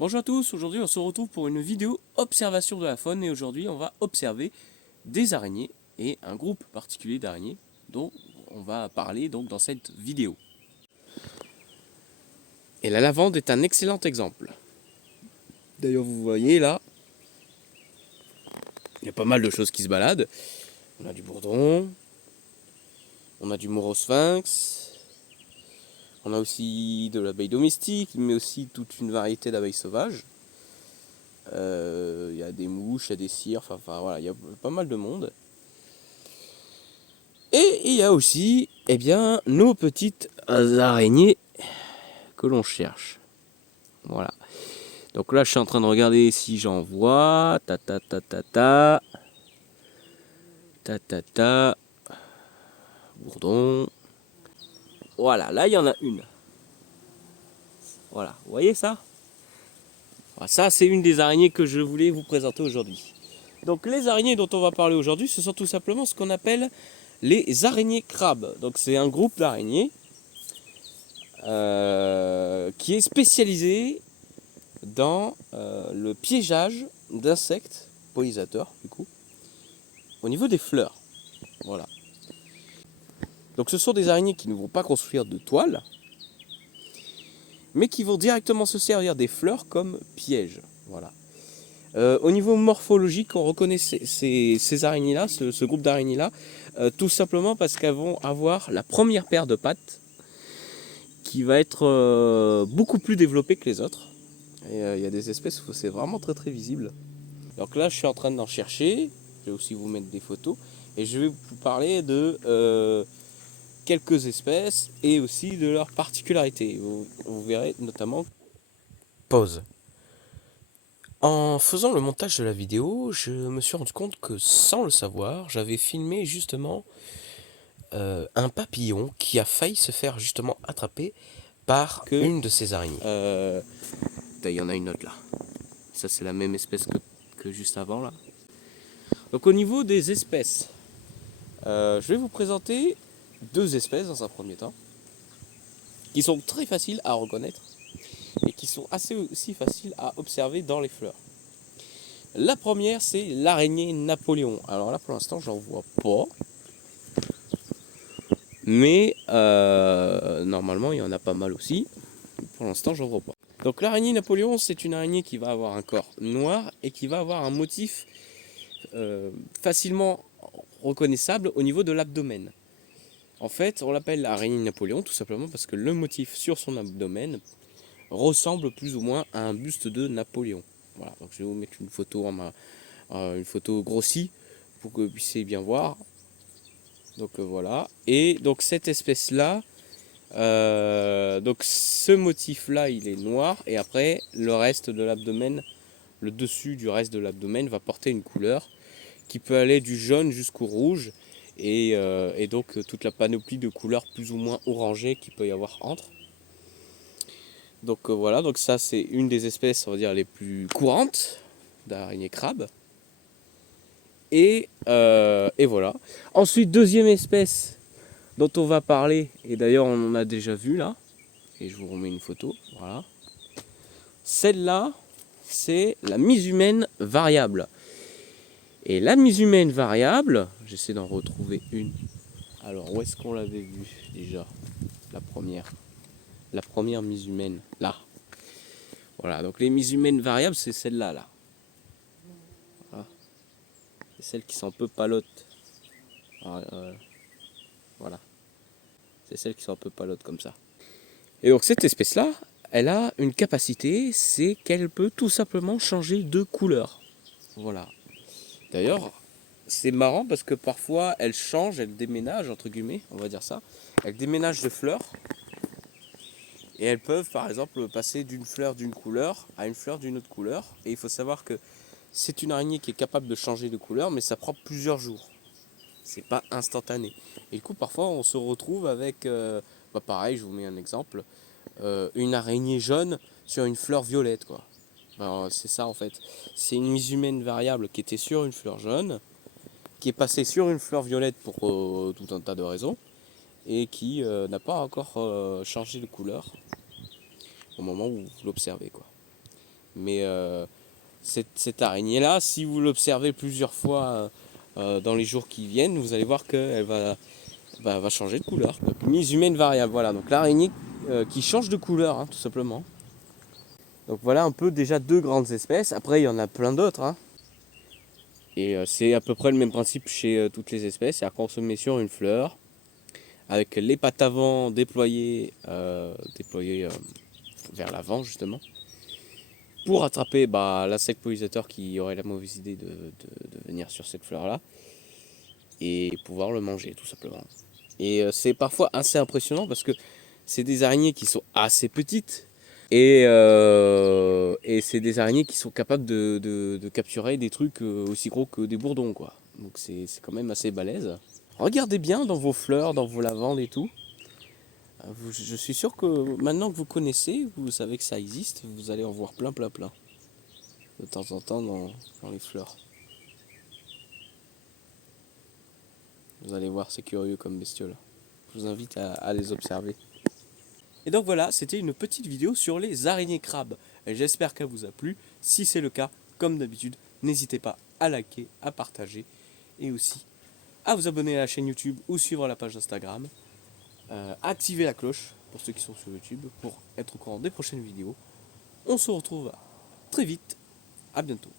Bonjour à tous, aujourd'hui on se retrouve pour une vidéo observation de la faune et aujourd'hui on va observer des araignées et un groupe particulier d'araignées dont on va parler donc dans cette vidéo. Et la lavande est un excellent exemple. D'ailleurs vous voyez là, il y a pas mal de choses qui se baladent. On a du bourdon, on a du morosphinx, on a aussi de l'abeille domestique mais aussi toute une variété d'abeilles sauvages. Il y a des mouches, il y a des cires, enfin voilà, il y a pas mal de monde. Et il y a aussi, nos petites araignées que l'on cherche. Voilà. Donc là, je suis en train de regarder si j'en vois. Ta ta ta ta ta. Ta ta ta. Bourdon. Voilà, là, il y en a une. Voilà, vous voyez ça? Voilà, ça, c'est une des araignées que je voulais vous présenter aujourd'hui. Donc les araignées dont on va parler aujourd'hui, ce sont tout simplement ce qu'on appelle les araignées crabes. Donc c'est un groupe d'araignées qui est spécialisé dans le piégeage d'insectes pollinisateurs, du coup, au niveau des fleurs. Voilà. Donc ce sont des araignées qui ne vont pas construire de toile, mais qui vont directement se servir des fleurs comme piège. Voilà. Au niveau morphologique, on reconnaît ces araignées-là, ce groupe d'araignées-là, tout simplement parce qu'elles vont avoir la première paire de pattes qui va être beaucoup plus développée que les autres. Et il y a des espèces où c'est vraiment très très visible. Donc là, je suis en train d'en chercher. Je vais aussi vous mettre des photos. Et je vais vous parler de quelques espèces et aussi de leurs particularités. Vous verrez notamment. Pause. En faisant le montage de la vidéo, je me suis rendu compte que sans le savoir, j'avais filmé justement un papillon qui a failli se faire justement attraper par une de ces araignées. Il y en a une autre là. Ça c'est la même espèce que juste avant là. Donc au niveau des espèces, je vais vous présenter deux espèces dans un premier temps, qui sont très faciles à reconnaître et qui sont assez aussi faciles à observer dans les fleurs. La première, c'est l'araignée Napoléon. Alors là, pour l'instant, j'en vois pas. Mais normalement, il y en a pas mal aussi. Pour l'instant, j'en vois pas. Donc l'araignée Napoléon, c'est une araignée qui va avoir un corps noir et qui va avoir un motif facilement reconnaissable au niveau de l'abdomen. En fait, on l'appelle l'araignée Napoléon tout simplement parce que le motif sur son abdomen ressemble plus ou moins à un buste de Napoléon. Voilà, donc je vais vous mettre une photo une photo grossie pour que vous puissiez bien voir. Donc voilà. Et donc cette espèce-là, donc ce motif-là, il est noir et après le reste de l'abdomen, le dessus du reste de l'abdomen va porter une couleur qui peut aller du jaune jusqu'au rouge et donc toute la panoplie de couleurs plus ou moins orangées qu'il peut y avoir entre. Donc voilà, donc ça c'est une des espèces, on va dire, les plus courantes d'araignées crabes. Et voilà. Ensuite, deuxième espèce dont on va parler, et d'ailleurs on en a déjà vu là, et je vous remets une photo, voilà. Celle-là, c'est la mise-humaine variable. Et la mise-humaine variable, j'essaie d'en retrouver une. Alors, où est-ce qu'on l'avait vue déjà? La première mise humaine, là. Voilà, donc les mises humaines variables, c'est celle-là, là. Voilà. C'est celle qui sont un peu palotes. Voilà. C'est celles qui sont un peu palotes comme ça. Et donc cette espèce-là, elle a une capacité, c'est qu'elle peut tout simplement changer de couleur. Voilà. D'ailleurs, c'est marrant parce que parfois elle change, elle déménage, entre guillemets, on va dire ça. Elle déménage de fleurs. Et elles peuvent par exemple passer d'une fleur d'une couleur à une fleur d'une autre couleur. Et il faut savoir que c'est une araignée qui est capable de changer de couleur, mais ça prend plusieurs jours. C'est pas instantané. Et du coup, parfois, on se retrouve avec, pareil, je vous mets un exemple, une araignée jaune sur une fleur violette, quoi. Alors, c'est ça en fait. C'est une mise humaine variable qui était sur une fleur jaune, qui est passée sur une fleur violette pour tout un tas de raisons, et qui n'a pas encore changé de couleur au moment où vous l'observez, quoi. Mais cette araignée-là, si vous l'observez plusieurs fois dans les jours qui viennent, vous allez voir qu'elle va changer de couleur. Donc mise humaine variable, voilà. Donc l'araignée qui change de couleur, hein, tout simplement. Donc voilà un peu déjà 2 grandes espèces. Après, il y en a plein d'autres, hein. Et c'est à peu près le même principe chez toutes les espèces. C'est-à-dire qu'on se met sur une fleur, avec les pattes avant déployées, vers l'avant justement, pour attraper l'insecte pollinisateur qui aurait la mauvaise idée de venir sur cette fleur-là, et pouvoir le manger tout simplement. Et c'est parfois assez impressionnant parce que c'est des araignées qui sont assez petites, et c'est des araignées qui sont capables de capturer des trucs aussi gros que des bourdons, quoi. Donc c'est quand même assez balèze. Regardez bien dans vos fleurs, dans vos lavandes et tout. Je suis sûr que maintenant que vous connaissez, vous savez que ça existe, vous allez en voir plein de temps en temps dans les fleurs. Vous allez voir, c'est curieux comme bestiole. Je vous invite à les observer. Et donc voilà, c'était une petite vidéo sur les araignées crabes. Et j'espère qu'elle vous a plu. Si c'est le cas, comme d'habitude, n'hésitez pas à liker, à partager et aussi à vous abonner à la chaîne YouTube ou suivre la page Instagram. Activez la cloche pour ceux qui sont sur YouTube pour être au courant des prochaines vidéos. On se retrouve très vite. À bientôt.